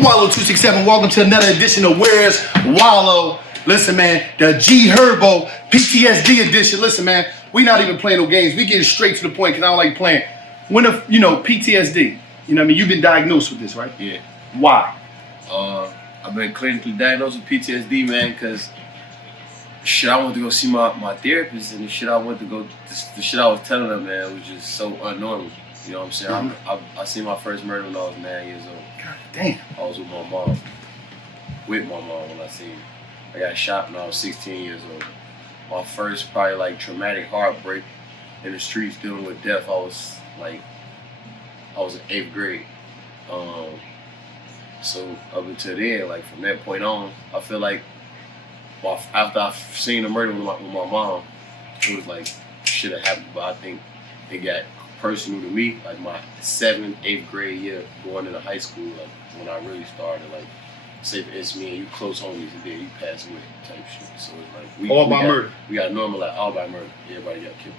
I'm Wallo267. Welcome to another edition of Where's Wallo. Listen, man, the G Herbo PTSD edition. Listen, man, we not even playing no games. We getting straight to the point because I don't like playing. When PTSD, you know what I mean? You've been diagnosed with this, right? Yeah. Why? I've been clinically diagnosed with PTSD, man, because shit, I went to go see my therapist, and the shit I was telling her, man, was just so unnormal. You know what I'm saying? I seen my first murder when I was 9 years old. God damn. I was with my mom when I seen her. I got shot when I was 16 years old. My first probably like traumatic heartbreak in the streets dealing with death, I was in 8th grade. So up until then, like from that point on, I feel like after I've seen the murder with my mom, it was like shit had happened, but I think it got personal to me, like my 7th, 8th grade year going into high school, like when I really started, like, say for instance, me and you close homies and then you pass away type shit. So it's like murder. We got normalized all by murder. Everybody got killed.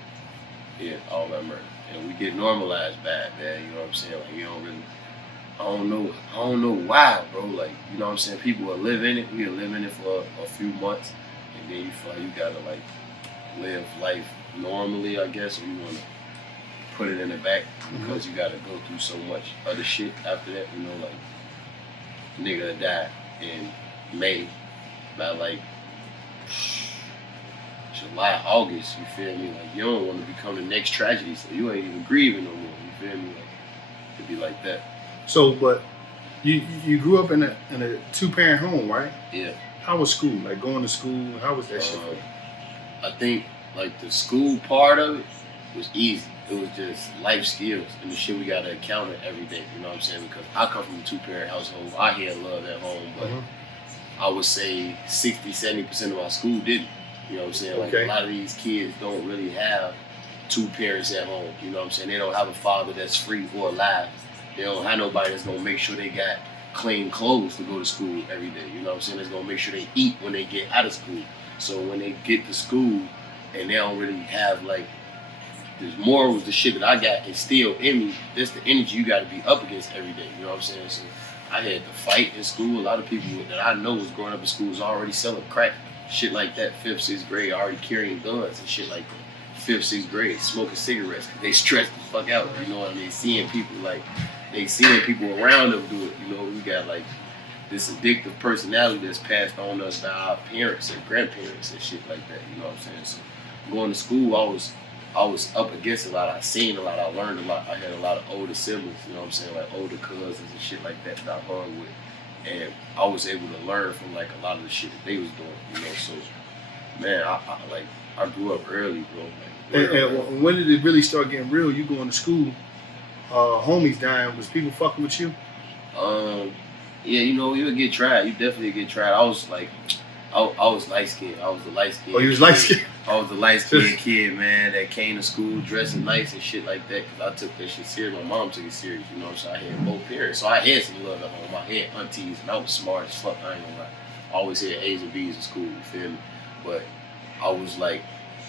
Yeah, all by murder. And we get normalized bad, man, you know what I'm saying? Like you don't really I don't know why, bro. Like, you know what I'm saying? People will live in it. We will live in it for a few months, and then you feel like you gotta like live life normally, I guess, or you wanna put it in the back because you gotta go through so much other shit after that. You know, like nigga died in May, by like July, August. You feel me? Like you don't want to become the next tragedy, so you ain't even grieving no more. You feel me? Like it'd be like that. So, but you grew up in a 2-parent home, right? Yeah. How was school? Like going to school? How was that shit for you? I think like the school part of it was easy. It was just life skills and the shit we gotta encounter every day. You know what I'm saying? Because I come from a 2-parent household. I had love at home, but I would say 60-70% of my school didn't. You know what I'm saying? Like a lot of these kids don't really have 2 parents at home. You know what I'm saying? They don't have a father that's free or alive. They don't have nobody that's gonna make sure they got clean clothes to go to school every day. You know what I'm saying? That's gonna make sure they eat when they get out of school. So when they get to school and they don't really have like the morals, the shit that I got instilled in me, that's the energy you gotta be up against every day. You know what I'm saying? So I had to fight in school. A lot of people that I know was growing up in school was already selling crack, shit like that, 5th, 6th grade, already carrying guns and shit like that. 5th, 6th grade, smoking cigarettes. They stressed the fuck out. You know what I mean? Seeing people around them do it. You know, we got like this addictive personality that's passed on us by our parents and grandparents and shit like that. You know what I'm saying? So going to school, I was up against a lot. I seen a lot. I learned a lot. I had a lot of older siblings. You know what I'm saying? Like older cousins and shit like that I hung with, and I was able to learn from like a lot of the shit that they was doing. You know, so man, I grew up early, bro. Like, and when did it really start getting real? You going to school, homies dying. Was people fucking with you? Yeah, you know, you would get tried. You definitely get tried. I was like, I was light skinned. I was the light skinned. Oh, you was light skinned? I was the light skinned kid, man, that came to school dressing nice and shit like that. Cause I took that shit serious. My mom took it serious, you know. So I had both parents. So I had some love at home. I had aunties, and I was smart as fuck. I ain't gonna lie. I always had A's and B's in school. You feel me? But I was like,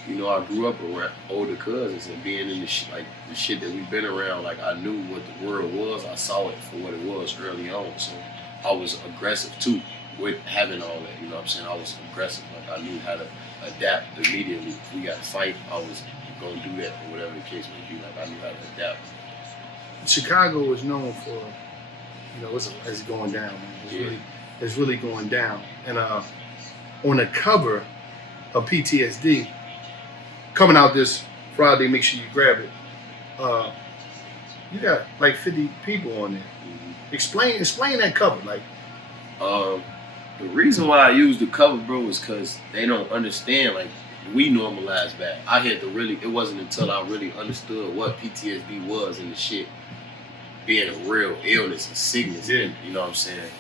you know, I grew up around older cousins and being in the shit that we've been around. Like I knew what the world was. I saw it for what it was early on. So I was aggressive too with having all that. You know what I'm saying? I was aggressive. Like I knew how to adapt immediately. If we got to fight, I was gonna do that or whatever the case may be. Like I knew how to adapt. Chicago is known for, you know, it's going down, man. It's really going down. And on the cover of PTSD, coming out this Friday, make sure you grab it. You got like 50 people on there. Explain that cover, like. The reason why I use the cover, bro, is because they don't understand. Like we normalize that. I had to really. It wasn't until I really understood what PTSD was and the shit being a real illness and sickness. Yeah. And, you know what I'm saying?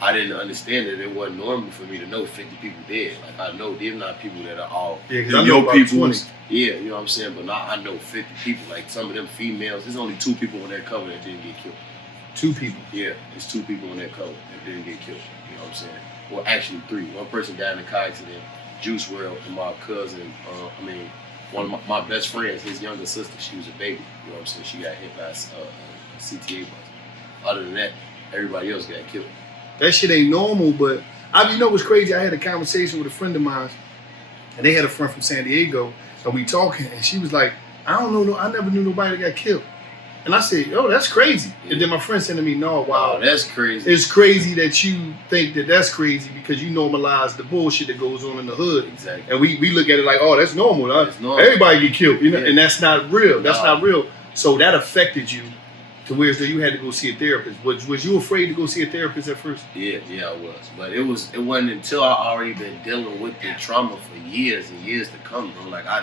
I didn't understand that it wasn't normal for me to know 50 people dead. Like I know there's not people that are all yo people. Yeah, you know what I'm saying? But now I know 50 people. Like some of them females, there's only 2 people on that cover that didn't get killed. 2 people? Yeah, there's 2 people on that cover that didn't get killed. You know what I'm saying? Well, actually 3. One person died in a car accident. Juice WRLD and my cousin, one of my best friends, his younger sister, she was a baby. You know what I'm saying? She got hit by a CTA bus. Other than that, everybody else got killed. That shit ain't normal, but you know what's crazy? I had a conversation with a friend of mine, and they had a friend from San Diego, and we talking, and she was like, I don't know, I never knew nobody that got killed. And I said, oh, that's crazy. Yeah. And then my friend said to me, no, wow. Oh, that's crazy. It's crazy that you think that that's crazy because you normalize the bullshit that goes on in the hood. Exactly. And we look at it like, oh, that's normal. It's normal. Everybody get killed, you know, Yeah. and that's not real. That's not real. So that affected you to where you had to go see a therapist. Was you afraid to go see a therapist at first? Yeah, I was. But it wasn't until I already been dealing with the trauma for years and years to come, bro. Like I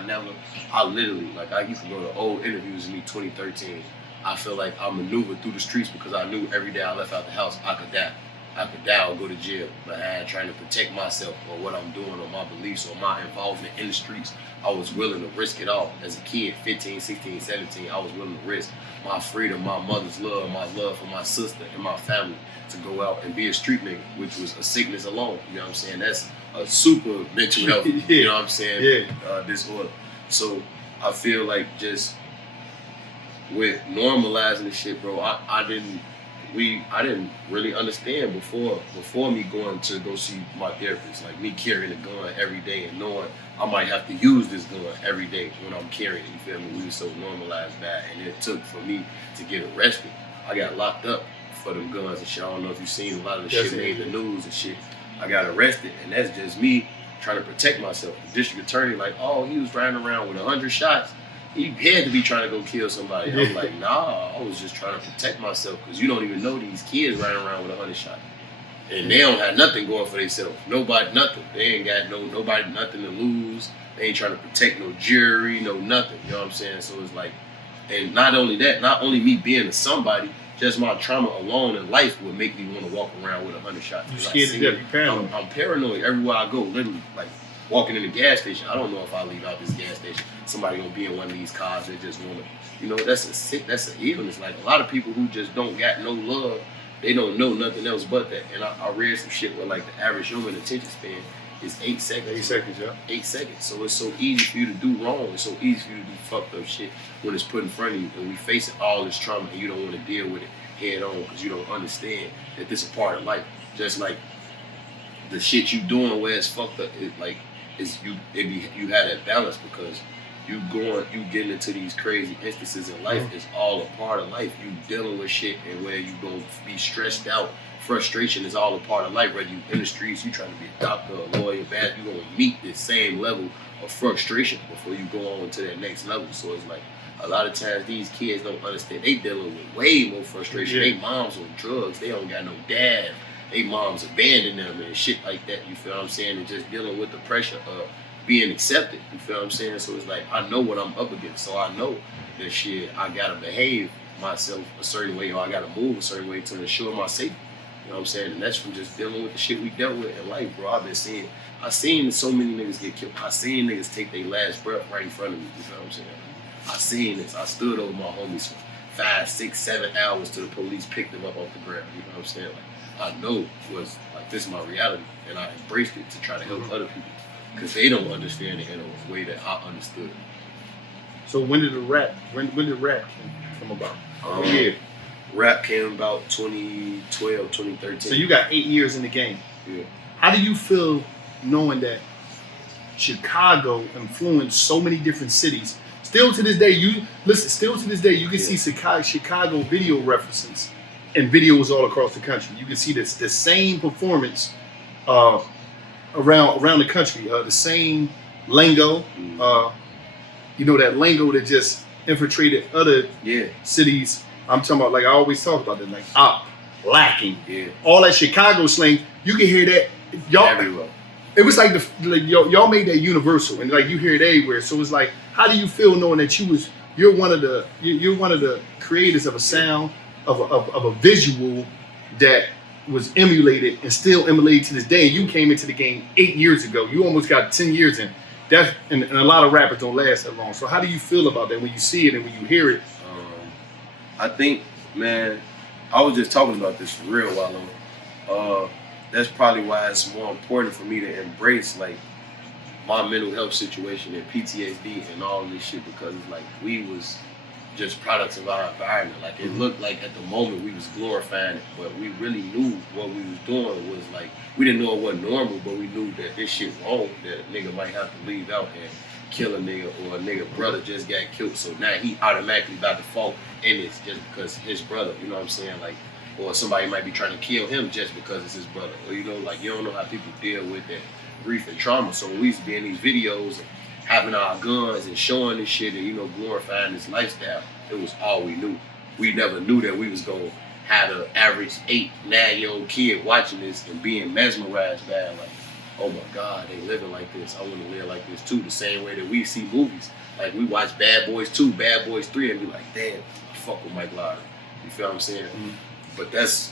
literally, like I used to go to old interviews in 2013. I feel like I maneuvered through the streets because I knew every day I left out the house, I could die. I could die or go to jail. But I had trying to protect myself or what I'm doing or my beliefs or my involvement in the streets. I was willing to risk it all. As a kid, 15, 16, 17, I was willing to risk my freedom, my mother's love, my love for my sister and my family to go out and be a street nigga, which was a sickness alone. You know what I'm saying? That's a super mental health, Yeah. you know what I'm saying? Yeah. Disorder. So I feel like just with normalizing the shit, bro, I didn't really understand before me going to go see my therapist. Like me carrying a gun every day and knowing I might have to use this gun every day when I'm carrying it. You feel me? We were so normalized that, and it took for me to get arrested. I got locked up for them guns and shit. I don't know if you've seen a lot of the shit made the news and shit. I got arrested, and that's just me trying to protect myself. The district attorney like, oh, he was riding around with 100 shots. He had to be trying to go kill somebody. I'm like, nah, I was just trying to protect myself because you don't even know these kids riding around with 100 shots. And they don't have nothing going for themselves. Nobody, nothing. They ain't got nobody, nothing to lose. They ain't trying to protect no jury, no nothing. You know what I'm saying? So it's like, and not only that, not only me being a somebody, just my trauma alone in life would make me want to walk around with 100 shots. You scared to death, you paranoid. I'm paranoid everywhere I go, literally, like walking in the gas station. I don't know if I leave out this gas station, somebody gonna be in one of these cars that just wanna, you know, that's an illness. Like a lot of people who just don't got no love, they don't know nothing else but that. And I read some shit where like the average human attention span is 8 seconds. 8 seconds, yeah. 8 seconds. So it's so easy for you to do wrong. It's so easy for you to do fucked up shit when it's put in front of you. And we facing all this trauma and you don't want to deal with it head on because you don't understand that this is a part of life. Just like the shit you doing where it's fucked up, you had that balance because you getting into these crazy instances in life is all a part of life. You dealing with shit and where you gonna be stressed out. Frustration is all a part of life. Whether you in the streets, you trying to be a doctor, a lawyer, you gonna meet this same level of frustration before you go on to that next level. So it's like a lot of times these kids don't understand. They dealing with way more frustration. They moms on drugs. They don't got no dad. They moms abandon them and shit like that. You feel what I'm saying? And just dealing with the pressure of being accepted. You feel what I'm saying? So it's like I know what I'm up against. So I know that shit. I gotta behave myself a certain way, or I gotta move a certain way to ensure my safety. You know what I'm saying? And that's from just dealing with the shit we dealt with in life, bro. I seen so many niggas get killed. I seen niggas take their last breath right in front of me. You feel what I'm saying? I seen this. I stood over my homies for 5, 6, 7 hours till the police picked them up off the ground. You know what I'm saying? Like I know was like this is my reality, and I embraced it to try to help other people because they don't understand it in a way that I understood it. So when did the rap? When did rap come about? Yeah. Rap came about 2012, 2013. So you got 8 years in the game. Yeah. How do you feel knowing that Chicago influenced so many different cities? Still to this day, you can see Chicago video references and videos all across the country. You can see the same performance around the country, the same lingo. You know, that lingo that just infiltrated other cities. I'm talking about, like I always talk about that, like lacking, all that Chicago slang. You can hear that, y'all. Everywhere. It was like y'all made that universal, and like you hear it everywhere. So it's like, how do you feel knowing that you're one of the creators of a sound of a visual that was emulated and still emulated to this day? And you came into the game 8 years ago. You almost got 10 years in. And a lot of rappers don't last that long. So how do you feel about that when you see it and when you hear it? I think, man, I was just talking about this for real, Wallo. That's probably why it's more important for me to embrace like my mental health situation and PTSD and all this shit, because it's like we was just products of our environment. Like it looked like at the moment we was glorifying it, but we really knew what we was doing was like, we didn't know it wasn't normal, but we knew that this shit wrong, that a nigga might have to leave out and kill a nigga, or a nigga brother just got killed, so now he automatically by default in this just because his brother, you know what I'm saying? Like, or somebody might be trying to kill him just because it's his brother. Or you know, like you don't know how people deal with that grief and trauma. So when we used to be in these videos and having our guns and showing this shit and, you know, glorifying this lifestyle, it was all we knew. We never knew that we was gonna have an average 8, 9-year-old kid watching this and being mesmerized by it, like, oh my God, they living like this. I want to live like this too. The same way that we see movies. Like we watch Bad Boys 2, Bad Boys 3, and be like, damn, I fuck with Mike Lowry. You feel what I'm saying? Mm-hmm. But that's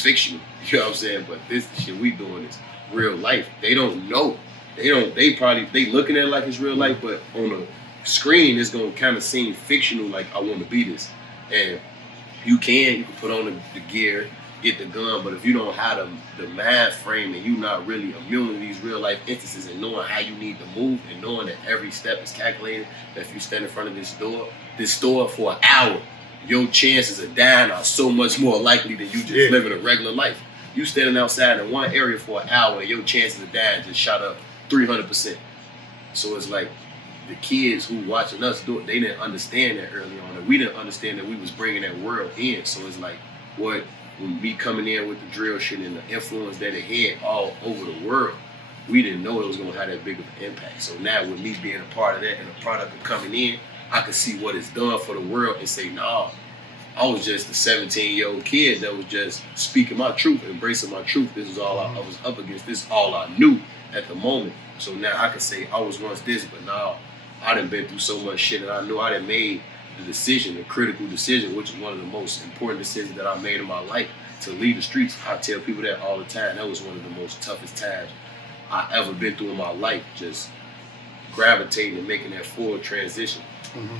fictional. You know what I'm saying? But this shit we doing is real life. They don't know. They looking at it like it's real life, but on the screen it's gonna kind of seem fictional, like I want to be this. And you can put on the gear, get the gun, but if you don't have the mind frame and you're not really immune to these real life instances and knowing how you need to move and knowing that every step is calculated, that if you stand in front of this store for an hour, your chances of dying are so much more likely than you just living a regular life. You standing outside in one area for an hour, your chances of dying just shot up 300%. So it's like the kids who watching us do it, they didn't understand that early on, and we didn't understand that we was bringing that world in. So it's like when me coming in with the drill shit and the influence that it had all over the world, we didn't know it was gonna have that big of an impact. So now with me being a part of that and a product of coming in, I could see what it's done for the world and say, nah, I was just a 17-year-old kid that was just speaking my truth, embracing my truth. This is all I was up against. This is all I knew at the moment. So now I can say I was once this, but now I done been through so much shit, and I knew I done made the decision, the critical decision, which is one of the most important decisions that I made in my life, to leave the streets. I tell people that all the time. That was one of the most toughest times I ever been through in my life, just gravitating and making that full transition.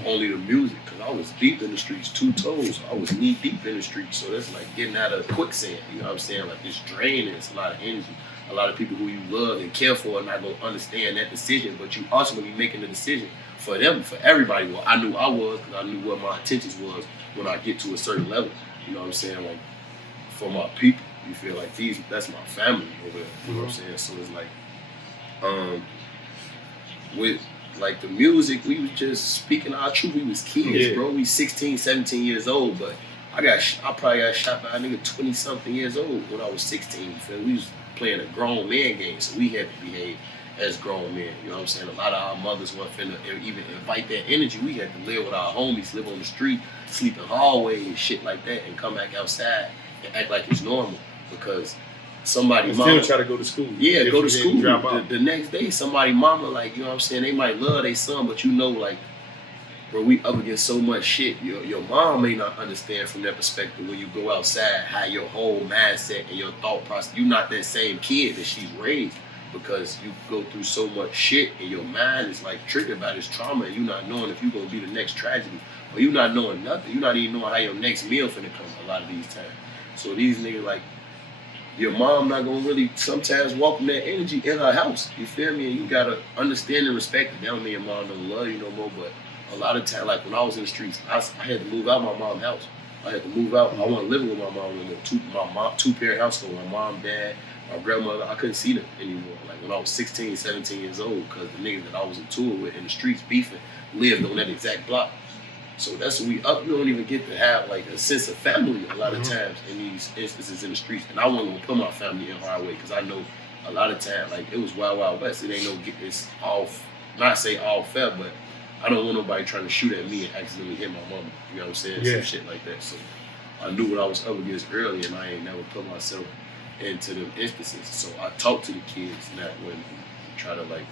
Only the music, because I was deep in the streets, 2 toes. I was knee deep in the streets, so that's like getting out of quicksand, you know what I'm saying? Like it's draining, it's a lot of energy. A lot of people who you love and care for are not going to understand that decision, but you ultimately making the decision for them, for everybody. Well, I knew I was, because I knew what my intentions was when I get to a certain level, you know what I'm saying? Like, for my people, you feel like that's my family over there, you know what I'm saying? So it's like, with like the music, we was just speaking our truth. We was kids, bro. We 16, 17 years old, but I probably got shot by a nigga 20-something years old when I was 16. You feel? We was playing a grown man game, so we had to behave as grown men. You know what I'm saying? A lot of our mothers weren't finna even invite that energy. We had to live with our homies, live on the street, sleep in hallways and shit like that, and come back outside and act like it's normal because somebody still try to go to school. Yeah, go to school. The next day, somebody mama, like, you know what I'm saying, they might love their son, but you know, like, bro, we up against so much shit. Your mom may not understand from that perspective when you go outside how your whole mindset and your thought process, you're not that same kid that she's raised because you go through so much shit and your mind is like triggered by this trauma and you're not knowing if you're going to be the next tragedy or you're not knowing nothing. You're not even knowing how your next meal finna come a lot of these times. So these niggas, like, your mom not gonna really sometimes welcome that energy in her house. You feel me? And you gotta understand and respect it. That don't mean your mom don't love you no more, but a lot of time, like when I was in the streets, I had to move out my mom's house. I had to move out. I wasn't living with my mom anymore. Two-parent household. My mom, dad, my grandmother, I couldn't see them anymore. Like when I was 16, 17 years old, because the niggas that I was in tour with in the streets beefing lived on that exact block. So that's what we don't even get to have like a sense of family a lot of times in these instances in the streets. And I wasn't gonna put my family in hard way because I know a lot of times, like it was Wild Wild West. It ain't no get this all, not say all fair, but I don't want nobody trying to shoot at me and accidentally hit my mama. You know what I'm saying? Some shit like that. So I knew what I was up against early and I ain't never put myself into them instances. So I talk to the kids now when try to like,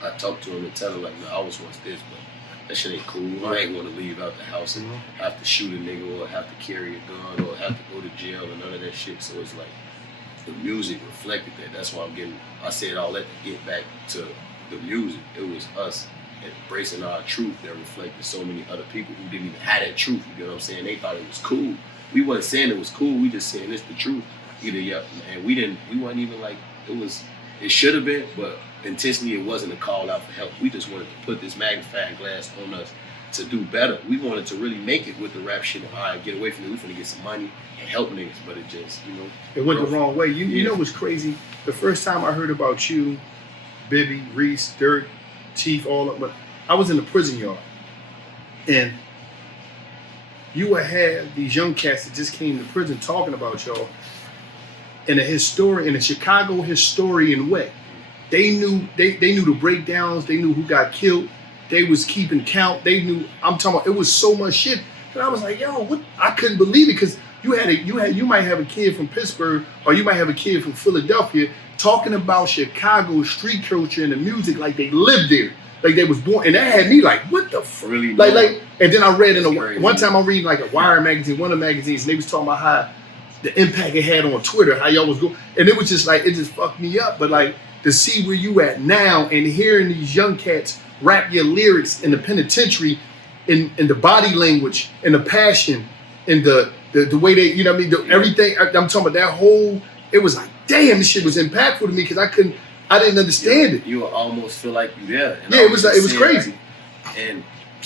I talk to them and tell them like, no, I was once this, but that shit ain't cool. I ain't gonna leave out the house and have to shoot a nigga or have to carry a gun or have to go to jail or none of that shit. So it's like the music reflected that. That's why I said all that to get back to the music. It was us embracing our truth that reflected so many other people who didn't even have that truth. You know what I'm saying? They thought it was cool. We wasn't saying it was cool. We just saying it's the truth. And we wasn't even like, it should have been, but intentionally it wasn't a call out for help. We just wanted to put this magnifying glass on us to do better. We wanted to really make it with the rap shit. All right, get away from it. We finna get some money and help niggas, but it just, it went the wrong way. You know what's crazy? The first time I heard about you, Bibby, Reese, Dirk, Chief, all of them, I was in the prison yard, and you would have these young cats that just came to prison talking about y'all in a Chicago historian way. They knew the breakdowns. They knew who got killed. They was keeping count. They knew. I'm talking about. It was so much shit, and I was like, yo, what? I couldn't believe it because you might have a kid from Pittsburgh or you might have a kid from Philadelphia talking about Chicago street culture and the music like they lived there, like they was born, and that had me like, what the fuck? Really like. And then I read one time I'm reading like a Wire magazine, one of the magazines, and they was talking about how the impact it had on Twitter, how y'all was going, and it was just like it just fucked me up. But like to see where you at now and hearing these young cats rap your lyrics in the penitentiary, in the body language and the passion and the way they, you know what I mean, everything. I'm talking about that whole. It was like, damn, this shit was impactful to me because I didn't understand it. You would almost feel like you there. Yeah, it was crazy. Like, and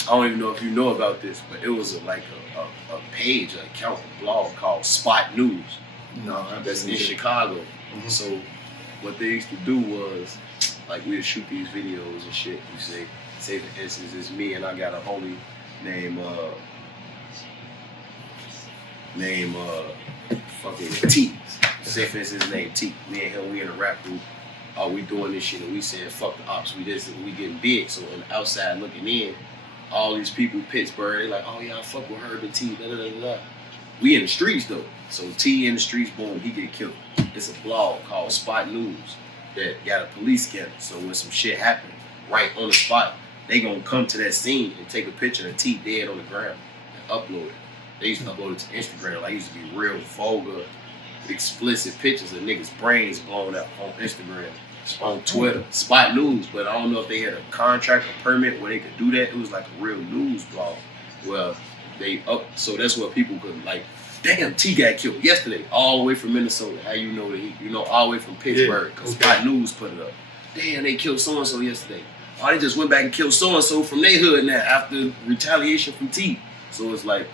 I don't even know if you know about this, but it was a page, an account, a blog called Spot News. No, that's in Chicago. Mm-hmm. So what they used to do was, like, we'd shoot these videos and shit. You say for instance, it's me and I got a homie named fucking T. Say for instance, his name T. Me and him, we in a rap group. We doing this shit and we saying fuck the ops. We getting big. So on the outside looking in, all these people, Pittsburgh, they like, oh yeah, I fuck with Herb and T, da da da da. We in the streets though. So T in the streets, boom, he get killed. It's a blog called Spot News that got a police scanner. So when some shit happen, right on the spot, they gonna come to that scene and take a picture of T dead on the ground and upload it. They used to upload it to Instagram. Like, it used to be real vulgar, explicit pictures of niggas' brains blown up on Instagram, on Twitter, Spot News. But I don't know if they had a contract or permit where they could do that. It was like a real news blog. Well, so that's what people could like, damn, T got killed yesterday, all the way from Minnesota. How you know that all the way from Pittsburgh, because Spot News put it up. Damn, they killed so-and-so yesterday. Oh, they just went back and killed so-and-so from their hood now after retaliation from T. So it's like,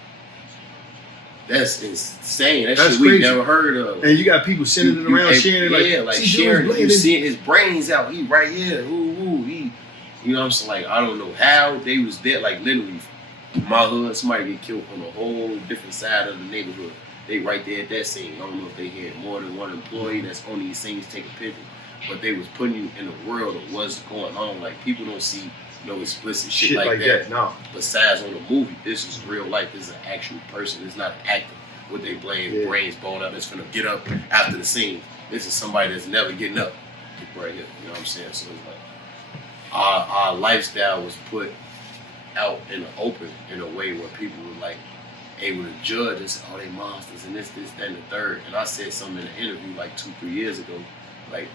that's insane. That's shit we never heard of. And you got people sending it around, sharing it like sharing it. You seeing his brains out. He right here. He, you know what I'm saying? Like, I don't know how they was dead. Like, literally, my hood, somebody get killed on a whole different side of the neighborhood. They right there at that scene. I don't know if they had more than one employee that's on these scenes taking pictures, but they was putting you in the world of what's going on. Like, people don't see no explicit shit like that. No. Besides on the movie, this is real life. This is an actual person. It's not an actor with their brains blown up that's gonna get up after the scene. This is somebody that's never getting up right here. You know what I'm saying? So it's like our lifestyle was put out in the open in a way where people were like able to judge and say, oh, they monsters and this, that, and the third. And I said something in an interview like 2-3 years ago, like,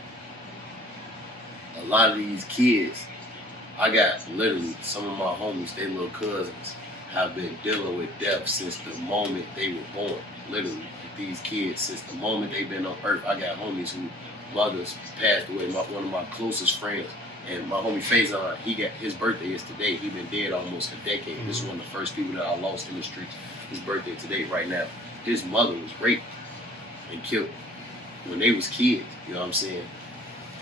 a lot of these kids, I got literally some of my homies, their little cousins, have been dealing with death since the moment they were born. Literally, these kids, since the moment they've been on earth. I got homies who mothers passed away. One of my closest friends, and my homie Faison, his birthday is today. He been dead almost a decade. This is one of the first people that I lost in the streets. His birthday today, right now. His mother was raped and killed when they was kids. You know what I'm saying?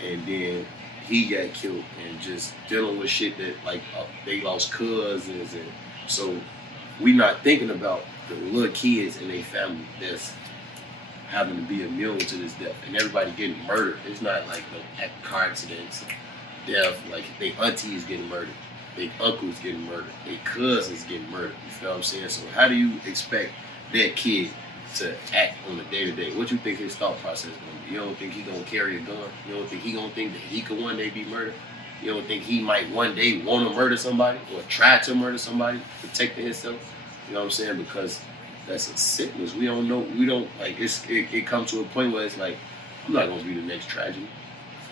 And then he got killed, and just dealing with shit that, like, they lost cousins, and so we not thinking about the little kids in their family that's having to be immune to this death, and everybody getting murdered. It's not like no car accidents, death. Like, their auntie is getting murdered, their uncle's getting murdered, their cousins getting murdered. You feel what I'm saying? So how do you expect that kid to act on a day-to-day? What you think his thought process is gonna be? You don't think he gonna carry a gun? You don't think he gonna think that he could one day be murdered? You don't think he might one day want to murder somebody or try to murder somebody, protecting himself? You know what I'm saying? Because that's a sickness. We don't know. We don't, like, it comes to a point where it's like, I'm not gonna be the next tragedy.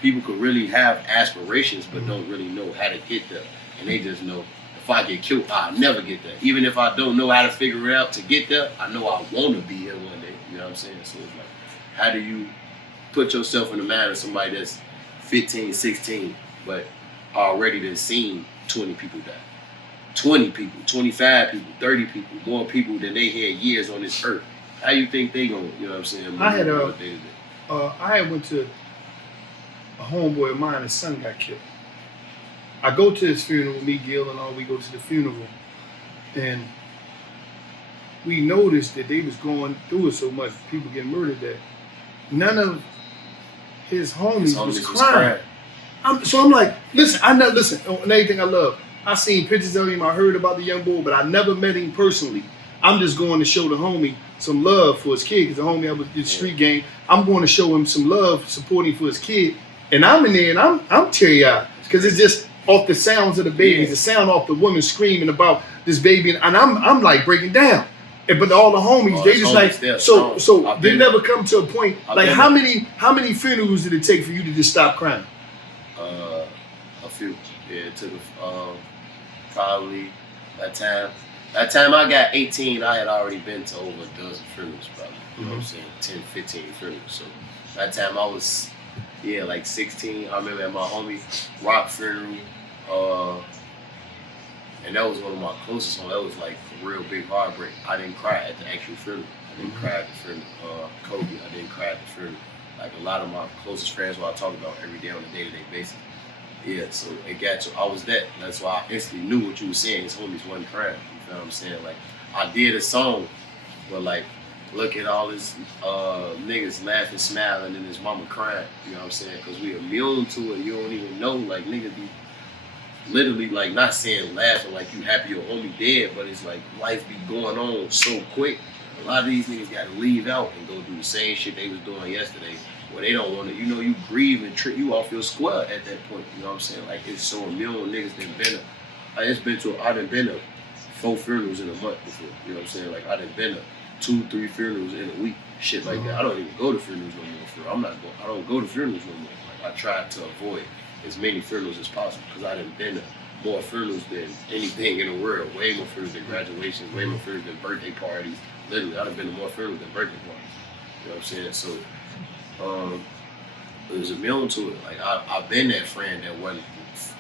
People could really have aspirations but don't really know how to get there, and they just know, if I get killed, I'll never get there. Even if I don't know how to figure it out to get there, I know I want to be here one day. You know what I'm saying? So it's like, how do you put yourself in the mind of somebody that's 15, 16, but already done seen 20 people die, 20 people, 25 people, 30 people, more people than they had years on this earth. How you think they gonna, you know what I'm saying? I had went to a homeboy of mine, his son got killed. I go to his funeral, me, Gil, and all, we go to the funeral, and we noticed that they was going through it so much, people getting murdered, that none of his homies was crying. So I'm like, listen, on anything I love. I seen pictures of him, I heard about the young boy, but I never met him personally. I'm just going to show the homie some love for his kid, because the homie I was in the street game. I'm going to show him some love, supporting for his kid. And I'm in there and I'm teary-eyed, because it's just off the sounds of the babies, the sound off the woman screaming about this baby, and I'm like breaking down. But all the homies, they just like, so they never come to a point, like how many funerals did it take for you to just stop crying? A few. Yeah, it took probably that time I got 18, I had already been to over a dozen funerals, probably. You know what I'm saying? 10, 15 funerals. So that time I was, like 16. I remember at my homie Rock funeral, and that was one of my closest ones. That was like a real big heartbreak. I didn't cry at the actual funeral. I didn't cry at the funeral. Kobe, I didn't cry at the funeral. Like a lot of my closest friends, who I talk about every day on a day-to-day basis. Yeah, so it got to, I was that. That's why I instantly knew what you were saying. His homies wasn't crying. You know what I'm saying? Like, I did a song, but like, look at all this niggas laughing, smiling, and his mama crying. You know what I'm saying? Because we immune to it. You don't even know. Like, niggas be literally, like, not saying laughing like you happy your homie dead, but it's like life be going on so quick. A lot of these niggas got to leave out and go do the same shit they was doing yesterday. Where they don't want to, you grieve and trip you off your square at that point. You know what I'm saying? Like, it's so immune. Niggas done been I done been to 4 funerals in a month before. You know what I'm saying? Like, I done been to 2, 3 funerals in a week. Shit like that. I don't even go to funerals no more. I don't go to funerals no more. Like, I try to avoid as many funerals as possible, because I done been to more funerals than anything in the world. Way more funerals than graduations, way more funerals than birthday parties. Literally, I done been to more funerals than birthday parties. You know what I'm saying? So, it was immune to it. Like, I've been that friend that wasn't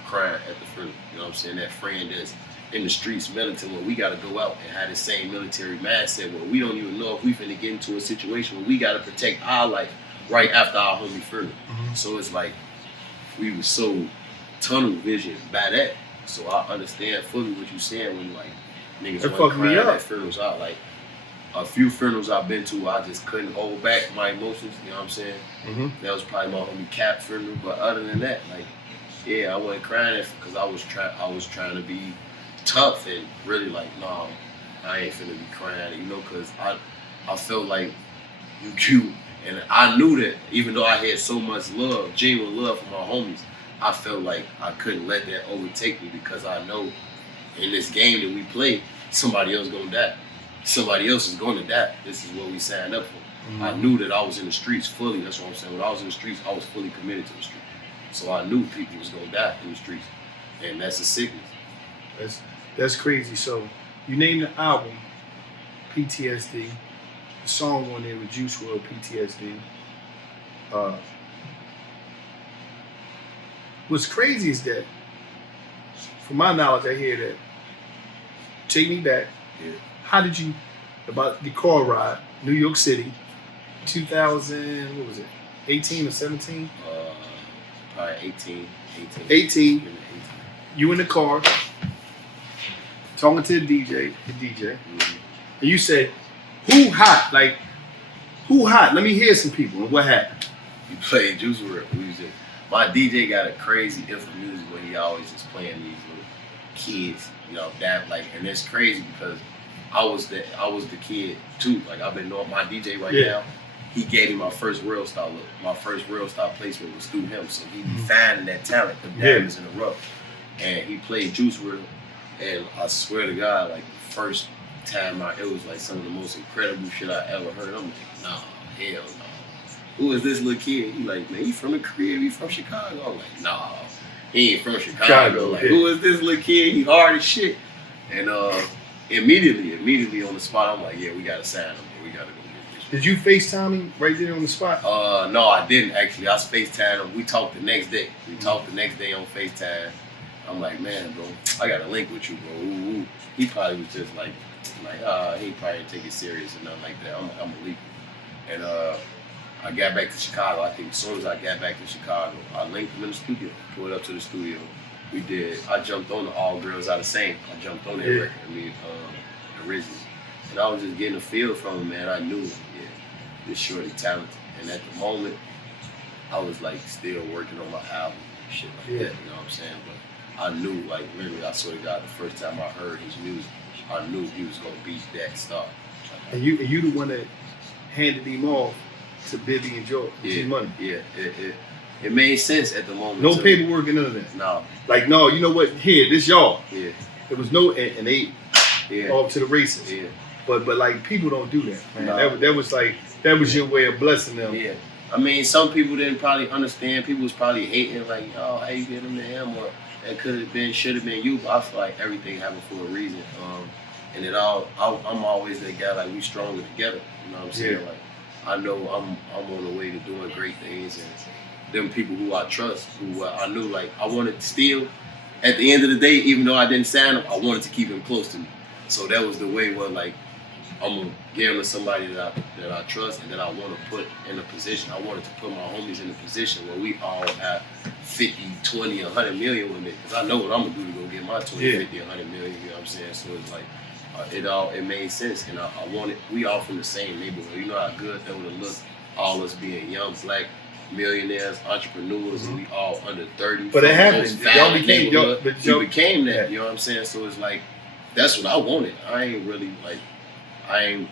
crying at the funeral. You know what I'm saying? That friend that's in the streets militant, where we got to go out and have the same military mindset, where we don't even know if we finna get into a situation where we got to protect our life right after our homie funeral. So it's like, we were so tunnel vision by that. So I understand fully what you're saying when, like, niggas wasn't crying at funerals. Like, a few funerals I've been to, I just couldn't hold back my emotions. You know what I'm saying? That was probably my homie Cap funeral. But other than that, like, I wasn't crying because I was trying to be tough and really like, nah, I ain't finna be crying, you know, because I felt like you cute, and I knew that even though I had so much love, genuine love for my homies, I felt like I couldn't let that overtake me, because I know in this game that we play, somebody else gonna die. Somebody else is gonna die. This is what we signed up for. I knew that I was in the streets fully. That's what I'm saying. When I was in the streets, I was fully committed to the streets. So I knew people was gonna die in the streets, and that's a sickness. That's crazy. So you named the album PTSD. The song on there with Juice WRLD, PTSD. What's crazy is that, from my knowledge, I hear that Take Me Back. Yeah. How did you, about the car ride, New York City, 2000, what was it, 18 or 17? Probably 18. 18. You in the car, talking to the DJ. And you said, who hot? Like, who hot? Let me hear some people. And what happened? You played Juice WRLD music. My DJ got a crazy ear for music where he always just playing these little kids, you know, that, like, and it's crazy because I was the kid too. Like, I've been knowing my DJ right now. He gave me my first World Star look. My first World Star placement was through him. So he be finding that talent, the diamonds in the rough. And he played Juice WRLD. And I swear to God, like, the first time it was like some of the most incredible shit I ever heard. I'm like, nah, hell no. Who is this little kid? He like, man, he from the crib, he from Chicago. I'm like, nah, he ain't from Chicago. Like, who is this little kid? He hard as shit. And immediately on the spot, I'm like, yeah, we gotta sign him. We gotta go get this. Did you FaceTime him right there on the spot? No, I didn't actually. I FaceTimed him. We talked the next day. We talked the next day on FaceTime. I'm like, man, bro, I got a link with you, bro. Ooh, ooh. He probably was just like, he probably didn't take it serious or nothing like that. I'm a leaker. And I got back to Chicago. I think as soon as I got back to Chicago, I linked him in the studio, pulled up to the studio. I jumped on the All Girls Out of Same. I jumped on that record, originally. And I was just getting a feel from him, man. I knew, this shorty talented. And at the moment, I was like still working on my album and shit like that, you know what I'm saying? But I knew, like literally, I swear to God, the first time I heard his music, I knew he was gonna beat that star. And you the one that handed him off to Bibby and George, G-Money. Yeah, it made sense at the moment. No paperwork and none of that. No. Like, no, you know what? Here, this y'all. Yeah. There was no, and they off to the races. Yeah. But like people don't do that, man. No. That was your way of blessing them. Yeah. I mean, some people didn't probably understand. People was probably hating, like, oh, how you get them to him, or that could have been, should have been you. But I feel like everything happened for a reason. And I'm always that guy, like, we stronger together. You know what I'm saying? Like, I know I'm on the way to doing great things, and them people who I trust, who I knew, like, I wanted to still, at the end of the day, even though I didn't sign him, I wanted to keep him close to me. So that was the way where, like, I'm gonna give him to somebody that I trust and that I want to put in a position. I wanted to put my homies in a position where we all have 50, 20, 100 million with me. Because I know what I'm gonna do to go get my 20, 50, 100 million, you know what I'm saying? So it's like, it made sense. And I wanted, we all from the same neighborhood. You know how good that would have looked, all us being young black millionaires, entrepreneurs, and we all under 30. But it happened. Y'all became that, you know what I'm saying? So it's like, that's what I wanted. I ain't really like, and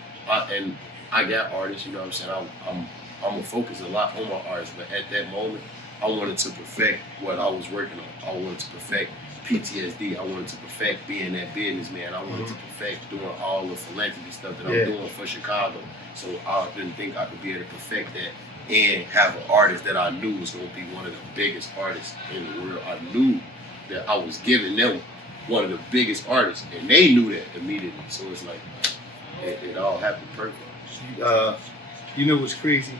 I got artists, you know what I'm saying? I'm gonna focus a lot on my artists, but at that moment, I wanted to perfect what I was working on. I wanted to perfect PTSD. I wanted to perfect being that businessman. I wanted to perfect doing all the philanthropy stuff that I'm doing for Chicago. So I didn't think I could be able to perfect that and have an artist that I knew was gonna be one of the biggest artists in the world. I knew that I was giving them one of the biggest artists, and they knew that immediately. So it's like, it all happened perfect. You know what's crazy?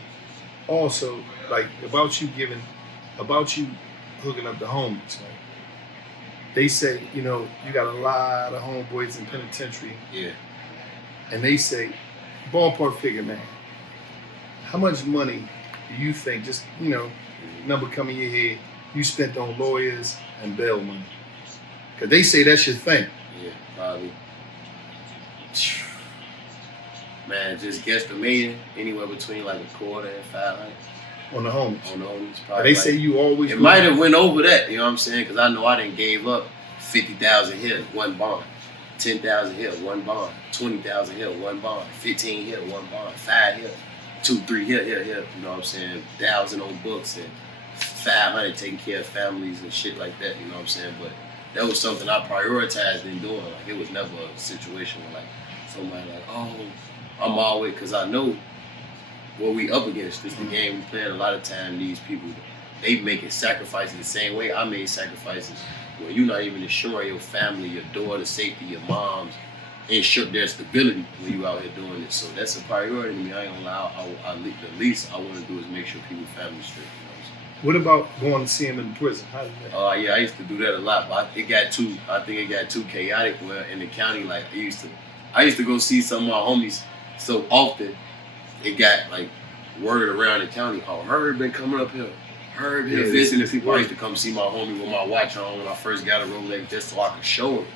Also, like about you hooking up the homies, right? They say, you know, you got a lot of homeboys in penitentiary. Yeah. And they say, ballpark figure, man, how much money do you think, just, you know, number coming in your head, you spent on lawyers and bail money? Because they say that's your thing. Yeah, probably. Man, just guesstimating anywhere between like a quarter and 500. On the homies. On the homies, probably. They say you always. It might have went over that, you know what I'm saying? Because I know I didn't gave up 50,000 here, one bond. 10,000 here, one bond. 20,000 here, one bond. 15 here, one bond. 5 here, 2, 3 here. You know what I'm saying? 1,000 on books and 500 taking care of families and shit like that. You know what I'm saying? But that was something I prioritized in doing. Like, it was never a situation where like somebody like, oh, I'm always, because I know what we up against. This is the game we playing. A lot of time, these people, they making sacrifices the same way I made sacrifices. Where you're not even ensuring your family, your daughter's safety, your mom's, ensure their stability when you out here doing it. So that's a priority to me. I ain't gonna lie. The least I want to do is make sure people's family straight. What about going to see him in prison? How did that? Yeah, I used to do that a lot, but I think it got too chaotic. Where in the county, like I used to go see some of my homies so often, it got like word around the county. Oh, Herb been coming up here. Herb here visiting people. I used to come see my homie with my watch on when I first got a Rolex, just so I could show him.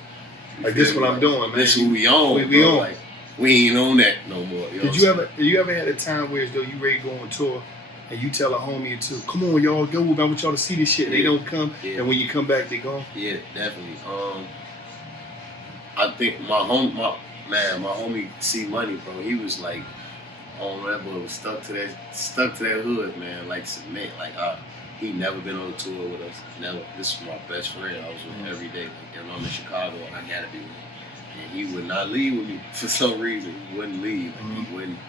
Like, this what I'm doing, man. This who we on. We on. Like, we ain't on that no more. Did you ever had a time where as though you ready to go on tour and you tell a homie or two, come on y'all, go, I want y'all to see this shit. They don't come, and when you come back, they gone? Yeah, definitely. I think my homie C Money, bro, he was like, on that boy was stuck to that hood, man, like cement. Like, he never been on a tour with us. Never. This was my best friend. I was with him every day. Like, and I'm in Chicago, and I gotta be with him. And he would not leave with me for some reason. He wouldn't leave. Like, he wouldn't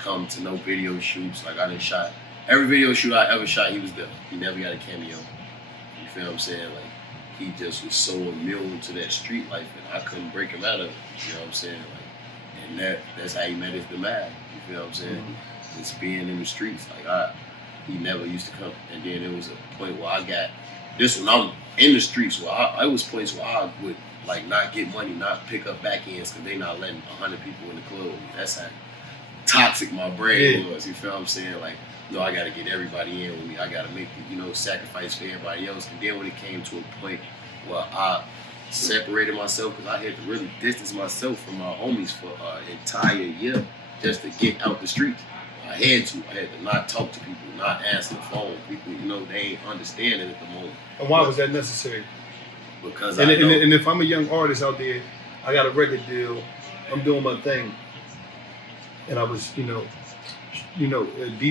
come to no video shoots. Like, I didn't shot. Every video shoot I ever shot, he was there. He never got a cameo. You feel what I'm saying? Like, he just was so immune to that street life, and I couldn't break him out of it. You know what I'm saying? Like, and that's how he met his demise. You feel what I'm saying? Just being in the streets. Like, he never used to come. And then there was a point where I got this when I'm in the streets where I was points where I would like not get money, not pick up back ends because they not letting 100 people in the club with me. That's how toxic my brain was. You feel what I'm saying? Like, no, I gotta get everybody in with me. I gotta make the, sacrifice for everybody else. And then when it came to a point where I separated myself because I had to really distance myself from my homies for an entire year just to get out the streets. I had to not talk to people, not answer the phone. People, they ain't understanding at the moment. And why was that necessary? Because and if I'm a young artist out there, I got a record deal, I'm doing my thing, and I was, deep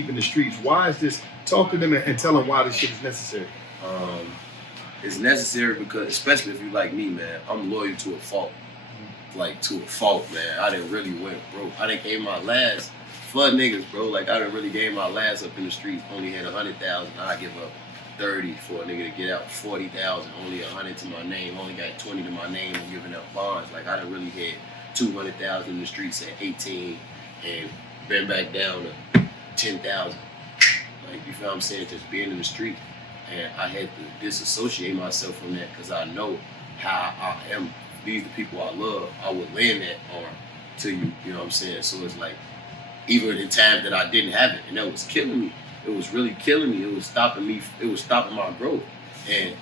in the streets. Why is this? Talk to them and tell them why this shit is necessary. It's necessary because, especially if you like me, man, I'm loyal to a fault. Like, to a fault, man. I didn't really went broke. I didn't gave my last for niggas, bro. Like, I didn't really gave my last up in the streets. Only had 100,000. I give up 30 for a nigga to get out. 40,000. Only 100 to my name. Only got 20 to my name. I'm giving up bonds. Like, I done really had 200,000 in the streets at 18 and been back down to 10,000. Like, you feel what I'm saying? Just being in the street. And I had to disassociate myself from that because I know how I am. These are the people I love. I would lend that arm to you. You know what I'm saying? So it's like, even in times that I didn't have it, and that was killing me. It was really killing me. It was stopping me. It was stopping my growth. And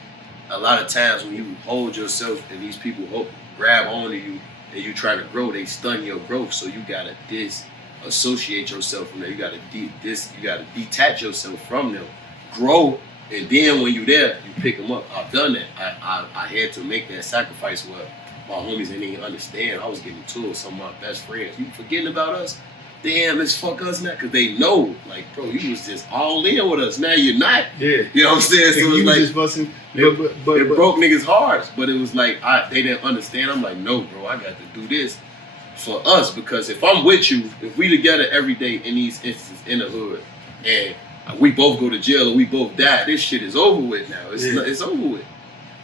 a lot of times when you hold yourself and these people grab onto you and you try to grow, they stun your growth. So you gotta disassociate yourself from that. You gotta detach yourself from them, grow, and then when you're there, you pick them up. I've done that. I had to make that sacrifice where my homies didn't even understand. I was getting to it. Some of my best friends. You forgetting about us? Damn, let's fuck us now. Because they know, like, bro, you was just all in with us. Now you're not. Yeah. You know what I'm saying? So you it's like, just busting. It broke niggas' hearts. But it was like, they didn't understand. I'm like, no, bro, I got to do this for us. Because if I'm with you, if we together every day in these instances in the hood, and we both go to jail or we both die, this shit is over with now. It's over with.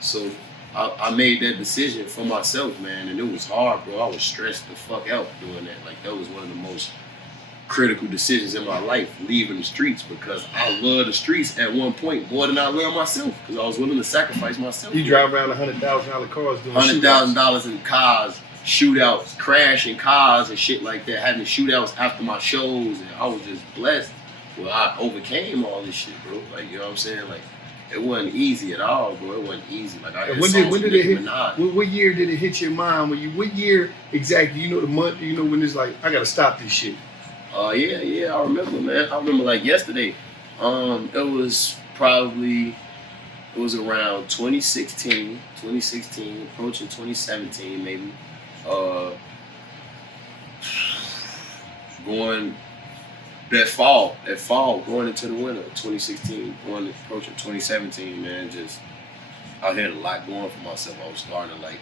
So I made that decision for myself, man, and it was hard, bro. I was stressed the fuck out doing that. Like, that was one of the most critical decisions in my life, leaving the streets, because I love the streets at one point more than I love myself, because I was willing to sacrifice myself. You drive around $100,000 cars doing $100,000 in cars, shootouts, crashing cars and shit like that, having shootouts after my shows, and I was just blessed. Well, I overcame all this shit, bro. Like, you know what I'm saying? Like, it wasn't easy at all, bro. It wasn't easy. Like, I when did it hit? What year did it hit your mind? What year exactly? You know the month. You know when it's like, I gotta stop this shit. Yeah. I remember, man. I remember like yesterday. It was around 2016, approaching 2017, maybe. Going. That fall, going into the winter, 2016, approaching 2017, man, I had a lot going for myself. I was starting to like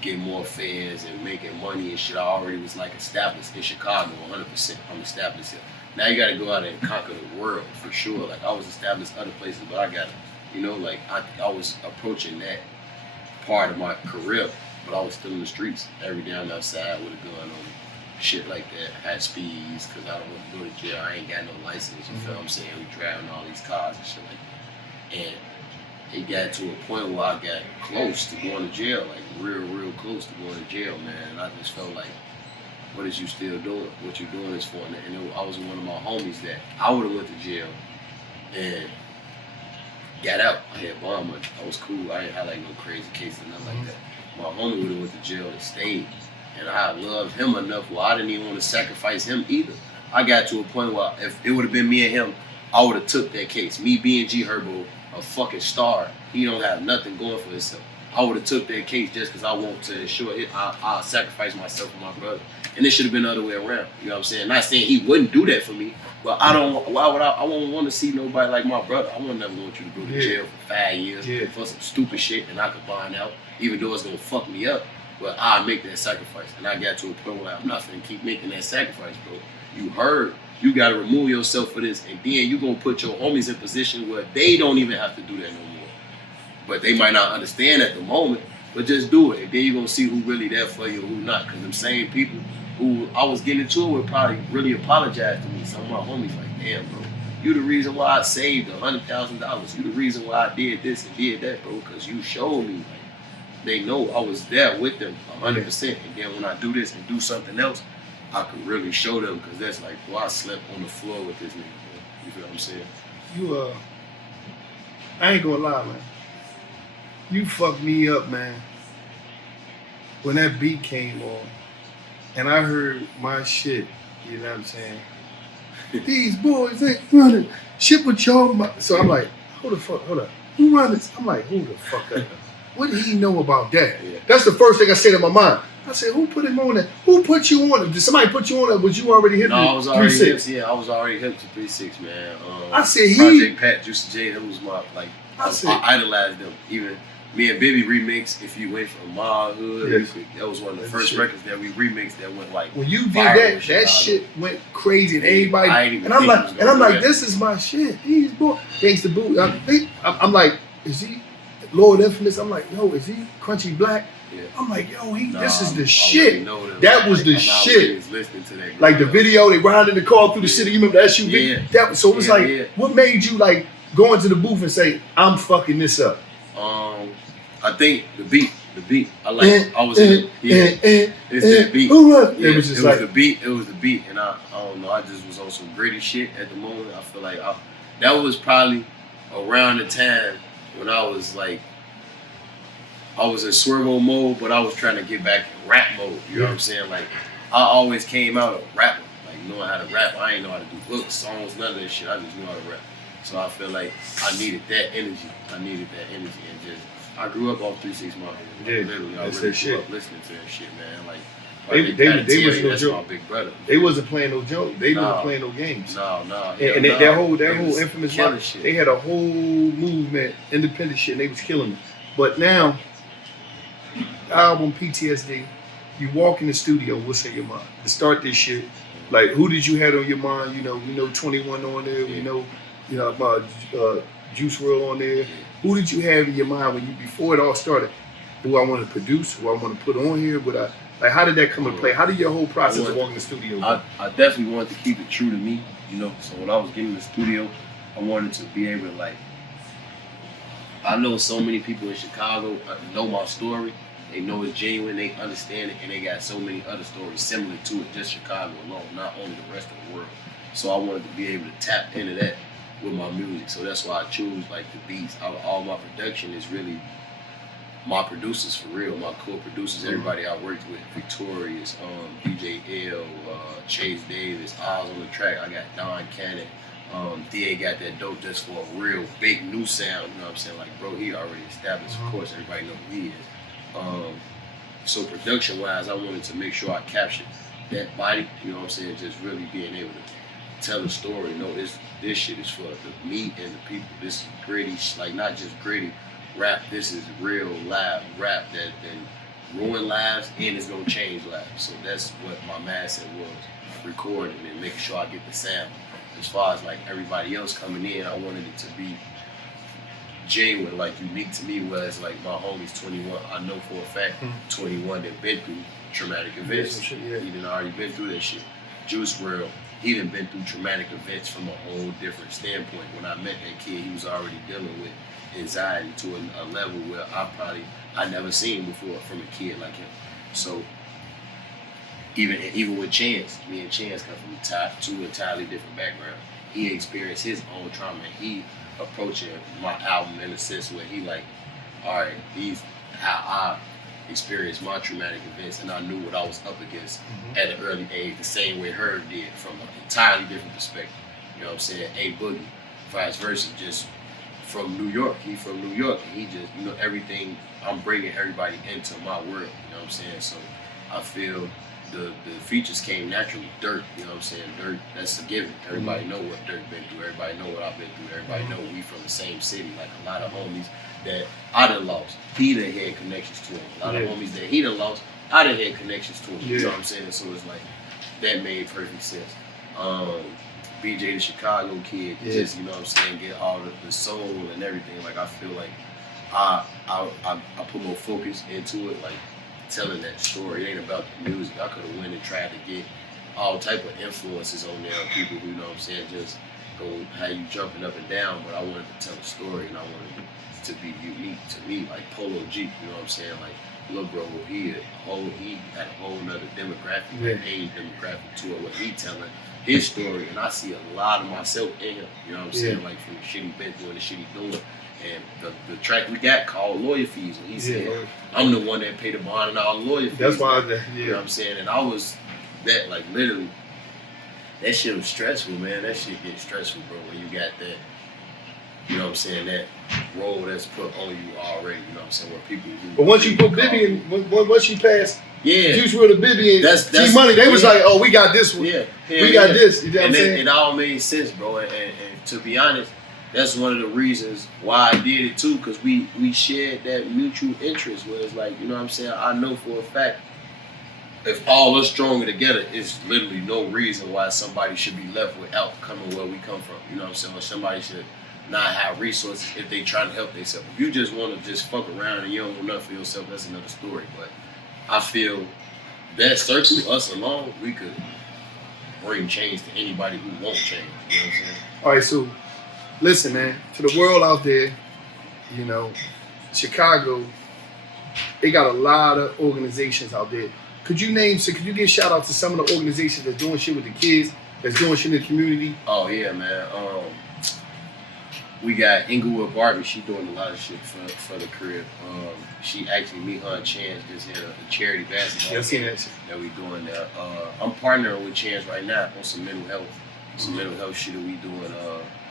get more fans and making money and shit. I already was like established in Chicago, 100%. I'm established here. Now you gotta go out and conquer the world for sure. Like, I was established other places, but I gotta, like I was approaching that part of my career, but I was still in the streets every day. I'm outside with a gun on me. Shit like that, high speeds, because I don't want to go to jail. I ain't got no license, you feel what I'm saying? We driving all these cars and shit like that. And it got to a point where I got close to going to jail, like real close to going to jail, man. And I just felt like, what is you still doing? What you doing this for? And I was one of my homies that I would have went to jail and got out. I had bond money. I was cool. I ain't had like no crazy cases or nothing like that. My homie would have went to jail and stayed. And I loved him enough where I didn't even want to sacrifice him either. I got to a point where if it would have been me and him, I would have took that case. Me being G Herbo, a fucking star, he don't have nothing going for himself. I would have took that case just because I want to ensure I'll sacrifice myself for my brother. And it should have been the other way around. You know what I'm saying? Not saying he wouldn't do that for me, but I won't want to see nobody like my brother. I won't never want you to go to jail for 5 years for some stupid shit and I could find out, even though it's going to fuck me up. But I make that sacrifice. And I got to a point where I'm not going to keep making that sacrifice, bro. You heard. You got to remove yourself for this. And then you're going to put your homies in a position where they don't even have to do that no more. But they might not understand at the moment. But just do it. And then you're going to see who really there for you and who not. Because them same people who I was getting into it with probably really apologized to me. Some of my homies like, damn, bro. You the reason why I saved $100,000. You the reason why I did this and did that, bro, because you showed me. Like, they know I was there with them 100%. And then when I do this and do something else, I could really show them, because that's like, boy, I slept on the floor with this nigga, bro. You feel what I'm saying? You, I ain't gonna lie, man. You fucked me up, man. When that beat came on, and I heard my shit, you know what I'm saying? These boys ain't running shit with y'all. So I'm like, hold up. Who run this? I'm like, who the fuck up? What did he know about that? Yeah. That's the first thing I said in my mind. I said, who put him on that? Who put you on it? Did somebody put you on it? Was you already hit? No, I was already 3-6? hip. Yeah, I was already hip to 3-6, man. I said Project Pat, Juicy J, that was my, like, I idolized them. Even me and Bibby remixed If You Went From My Hood. Yes. That was one of the first records that we remixed that went like. When you did that shit went crazy, and everybody. And I'm like, this is my shit. These boys, Gangsta Boo. I'm like, is he Lord Infamous? I'm like, yo, is he Crunchy Black? Yeah. I'm like, yo, this is the shit. That was the shit. Listening to that, like the video, they riding the car through the city. You remember that SUV? Yeah. So it was what made you like go into the booth and say, I'm fucking this up? I think the beat. I was in it's the beat. It was the beat, and I don't know. I just was on some gritty shit at the moment. I feel like that was probably around the time when I was like, I was in swervo mode, but I was trying to get back in rap mode. You know what I'm saying? Like, I always came out a rapper, like knowing how to rap. I ain't know how to do hooks, songs, none of that shit. I just knew how to rap. So I feel like I needed that energy. And just I grew up off 3-6 Mafia. Yeah, literally, I really grew up listening to that shit, man. Like, they was no that's joke. My big brother. They wasn't playing no joke. They wasn't playing no games. No. And that whole infamous shit. They had a whole movement, independent shit, and they was killing it. But now, the album PTSD, you walk in the studio, what's in your mind? To start this shit, like who did you have on your mind? You know 21 on there. We know about Juice WRLD on there. Who did you have in your mind when before it all started? Who I want to produce? Who I want to put on here? How did that come into play? How did your whole process of walking the studio go? I definitely wanted to keep it true to me, So when I was getting in the studio, I wanted to be able to I know so many people in Chicago know my story. They know it's genuine, they understand it, and they got so many other stories similar to it, just Chicago alone, not only the rest of the world. So I wanted to be able to tap into that with my music. So that's why I choose the beats. All my production is really my producers for real, my co-producers, everybody I worked with, Victorious, DJ L, Chase Davis, Oz on the track. I got Don Cannon. DA got that dope just for a real big new sound, you know what I'm saying? Like, bro, he already established, of course, everybody know who he is. So production-wise, I wanted to make sure I captured that body, you know what I'm saying? Just really being able to tell a story. No, this shit is for the me and the people. This is gritty, not just gritty rap. This is real live rap that ruin lives and it's gonna change lives. So that's what my mindset was, recording and making sure I get the sound. As far as everybody else coming in, I wanted it to be genuine, unique to me. Whereas my homies 21, I know for a fact 21 that been through traumatic events. He done already been through that shit. Juice WRLD, he done been through traumatic events from a whole different standpoint. When I met that kid, he was already dealing with anxiety to a level where I never seen before from a kid like him. So even with Chance, me and Chance come from two entirely different backgrounds. He experienced his own trauma, and he approaching my album in a sense where he all right, these how I experienced my traumatic events, and I knew what I was up against at an early age, the same way Herb did from an entirely different perspective. You know what I'm saying? A Boogie, vice versa, just from New York. He from New York, and he just, everything, I'm bringing everybody into my world, you know what I'm saying? So I feel the features came naturally. Dirt, you know what I'm saying? Dirt, that's a given. Everybody know what Dirt been through. Everybody know what I've been through. Everybody know we from the same city. A lot of homies that I done lost, he done had connections to him. A lot of homies that he done lost, I done had connections to him. You know what I'm saying? So it's that made perfect sense. BJ the Chicago kid, just, you know what I'm saying, get all the soul and everything. I feel I put more focus into it, telling that story. It ain't about the music. I could have went and tried to get all type of influences on there, people who, you know what I'm saying, just go how you jumping up and down, but I wanted to tell a story and I wanted it to be unique to me, like Polo G, you know what I'm saying? Like Lil Bro, he had a whole nother demographic, like age demographic to it, what he telling his story, and I see a lot of myself in him, you know what I'm saying? Like from the shit he been through and the shit he doing. And the track we got called Lawyer Fees, and he said, I'm the one that paid the bond and all the lawyer fees. That's why you know what I'm saying? And I was that, like, literally, that shit was stressful, man. That shit gets stressful, bro, when you got that, you know what I'm saying, that role that's put on you already, you know what I'm saying, where people who... But once you put Bibby in, once you pass Juice WRLD to Bibby and that's G-Money, they was like, oh, we got this one. We got this, you know what I'm saying? It all made sense, bro, and to be honest, that's one of the reasons why I did it too, because we shared that mutual interest where it's like, you know what I'm saying, I know for a fact, if all us stronger together, it's literally no reason why somebody should be left without coming where we come from. You know what I'm saying? Or somebody should not have resources if they trying to help themselves. If you just want to just fuck around and you don't want nothing for yourself, that's another story. But I feel that circle, us alone, we could bring change to anybody who won't change. You know what I'm saying? All right, so listen, man, to the world out there, you know, Chicago, they got a lot of organizations out there. Could you give shout out to some of the organizations that's doing shit with the kids, that's doing shit in the community? Oh yeah, man. We got Inglewood Barbie. She doing a lot of shit for the crib. She actually, me, her, and Chance just had a charity basketball game that we doing there. I'm partnering with Chance right now on some mental health. Some mental health shit that we doing.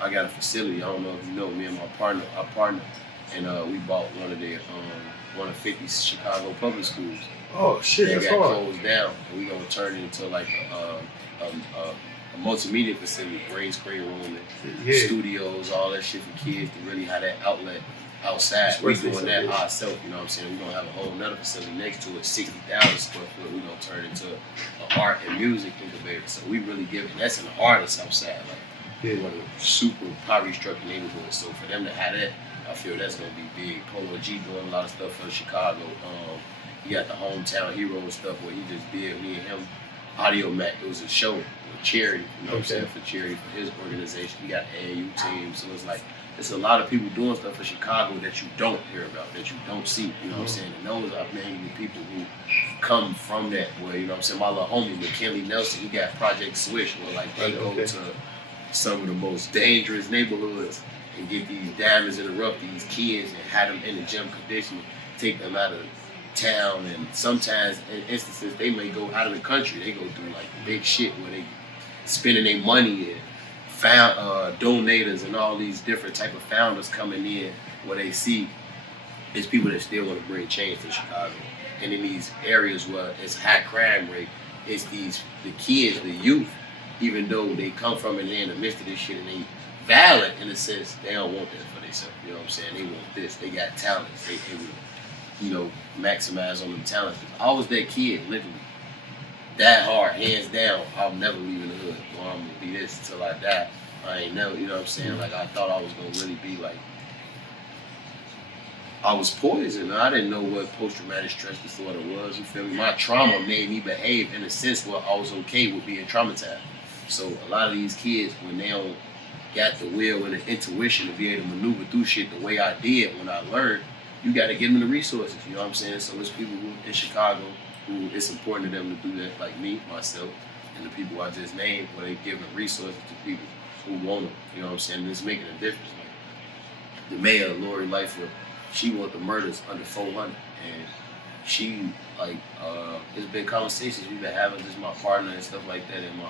I got a facility. I don't know if you know, me and my partner, and we bought one of 50 Chicago public schools. Oh shit, they that's got hard. closed down, and we gonna turn it into like a multimedia facility, green screen room, and studios, all that shit for kids to really have that outlet outside. We doing that ourselves, you know what I'm saying? We're gonna have a whole nother facility next to it, 60,000 square foot. We're gonna turn it into an art and music incubator. So we really giving, that's in the heart of Southside, like one of the super poverty-stricken neighborhoods. So for them to have that, I feel that's gonna be big. Polo G doing a lot of stuff for Chicago. He got the hometown hero and stuff where he just did, me and him, Audio Mac. It was a show with charity, you know what I'm saying, for charity for his organization. He got AAU team, so it's like, it's a lot of people doing stuff for Chicago that you don't hear about, that you don't see, you know what I'm saying? And those are mainly the people who come from that, where, you know what I'm saying, my little homie, McKinley Nelson, he got Project Swish, where like they go to some of the most dangerous neighborhoods and get these diamonds in the rough, these kids, and have them in the gym conditioning, take them out of town, and sometimes in instances they may go out of the country. They go through like big shit where they spending their money and found donators and all these different type of founders coming in where they see there's people that still want to bring change to Chicago. And in these areas where it's high crime rate, it's the kids, the youth, even though they come from and they're in the midst of this shit and they valid in a sense, they don't want that for themselves. You know what I'm saying? They want this. They got talents. They would, you know, maximize on them talents. I was that kid, literally. That hard, hands down, I'll never leave in the hood. Well, I'm gonna be this until I die. I ain't never, you know what I'm saying? Like, I thought I was gonna really be like, I was poisoned. I didn't know what post-traumatic stress disorder was, you feel me? My trauma made me behave in a sense where I was okay with being traumatized. So a lot of these kids, when they don't got the will and the intuition to be able to maneuver through shit the way I did when I learned, you gotta give them the resources, you know what I'm saying? So there's people who in Chicago who it's important to them to do that, like me, myself, and the people I just named, where they give the resources to people who want them, you know what I'm saying? And it's making a difference. Like the mayor, Lori Lightfoot, she want the murders under 400, and she like there's been conversations we've been having, just my partner and stuff like that, and my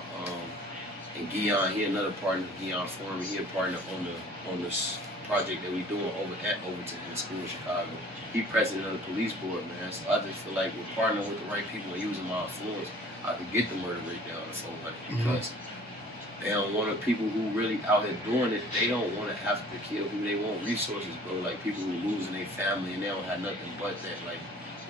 and Guion, he another partner, Guion Foreman, he a partner on this project that we doing over at Overton in the school in Chicago. He president of the police board, man. So I just feel like we're partnering with the right people and using my influence, I could get the murder rate down to 400 because they don't want people who really out here doing it. They don't want to have to kill people. They want resources, bro. Like people who losing their family and they don't have nothing but that. Like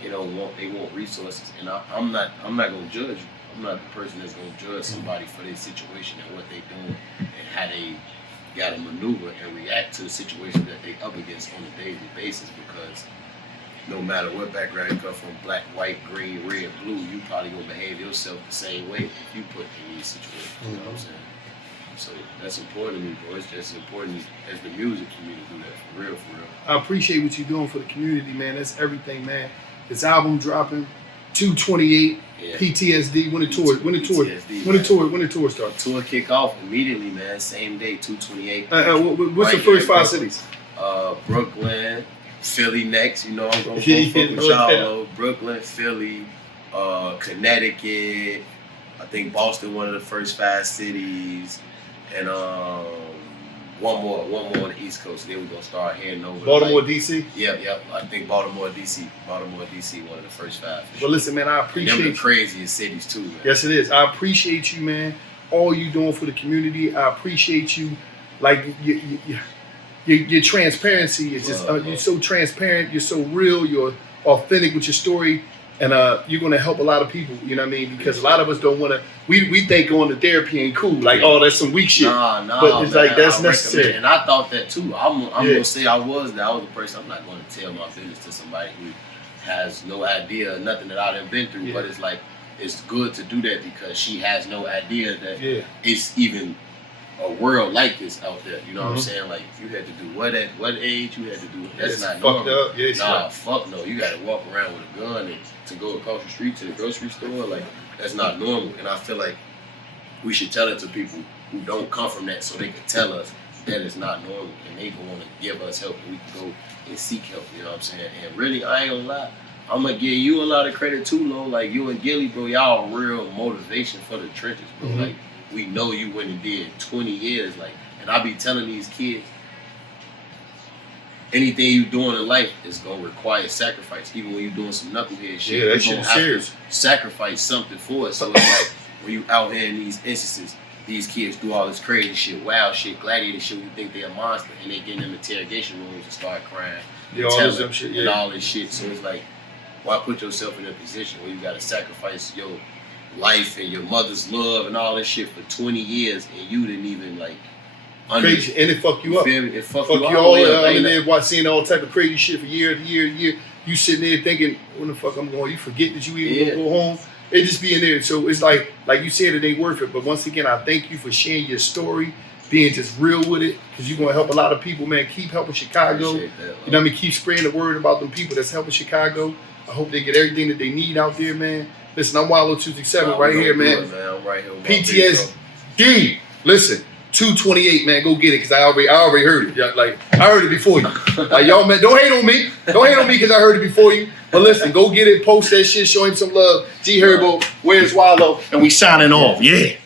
they want resources. And I'm not gonna judge you. I'm not the person that's gonna judge somebody for their situation and what they doing and how they gotta maneuver and react to the situation that they up against on a daily basis, because no matter what background you come from, black, white, green, red, blue, you probably gonna behave yourself the same way if you put in these situations. You know what I'm saying? So that's important to me, bro. It's just as important as the music for me to do that, for real, for real. I appreciate what you're doing for the community, man. That's everything, man. This album dropping, 2/28, Yeah. PTSD. When the tour start? Tour kick off immediately, man. Same day, 2/28. What's the first 5 cities? Brooklyn, Philly next. You know I'm gonna Yeah, fuck with y'all. Brooklyn, Philly, Connecticut. I think Boston, one of the first 5 cities, and one more on the East Coast. Then we're gonna start heading over. Baltimore, DC. Yeah. I think Baltimore, DC, one of the first 5. Well, listen, man, I appreciate them you. the craziest cities too, man. Yes, it is. I appreciate you, man. All you doing for the community. I appreciate you. Like your transparency is just you're so transparent. You're so real. You're authentic with your story. And you're gonna help a lot of people, you know what I mean? Because a lot of us don't wanna. We think going to therapy ain't cool. Like, oh, that's some weak shit. Nah, but it's man, like that's necessary. And I thought that too. I'm gonna say I was the person. I'm not gonna tell my business to somebody who has no idea, nothing that I've been through. Yeah. But it's like it's good to do that because she has no idea that it's even a world like this out there. You know what I'm saying? Like you had to do what at what age you had to do it. That's not normal. Up. Yeah, nah, fuck no. You gotta walk around with a gun and to go across the street to the grocery store. Like that's not normal. And I feel like we should tell it to people who don't come from that so they can tell us that it's not normal and they can want to give us help and we can go and seek help. You know what I'm saying? And really, I ain't gonna lie. I'm gonna give you a lot of credit too, Lo. Like you and Gilly, bro, y'all real motivation for the trenches, bro. Like we know you went and did 20 years, like, and I be telling these kids, anything you doing in life is gonna require sacrifice. Even when you doing some knucklehead shit, yeah, that shit is serious. To sacrifice something for it. So it's like when you out here in these instances, these kids do all this crazy shit, wild shit, gladiator shit. You think they're a monster, and they get in them interrogation rooms and start crying, and all this shit. So it's like, why put yourself in a position where you gotta sacrifice your life and your mother's love and all this shit for 20 years and you didn't even like crazy, and it fucked you up. It fuck you all up. I mean, they're seeing all type of crazy shit for year to year to year. You sitting there thinking, when the fuck I'm going? You forget that you even gonna go home. It just be in there. So it's like you said, it ain't worth it. But once again, I thank you for sharing your story, being just real with it, because you're gonna help a lot of people, man. Keep helping Chicago. You know what I mean? Keep spreading the word about them people that's helping Chicago. I hope they get everything that they need out there, man. Listen, I'm Wallo 267 right here, man. I'm right here with PTSD. Listen, 2/28, man. Go get it, cause I already heard it. Yeah, like I heard it before you. Like y'all, man, don't hate on me. Don't hate on me, cause I heard it before you. But listen, go get it. Post that shit. Show him some love. G Herbo, where's Wallo? And we signing off. Yeah.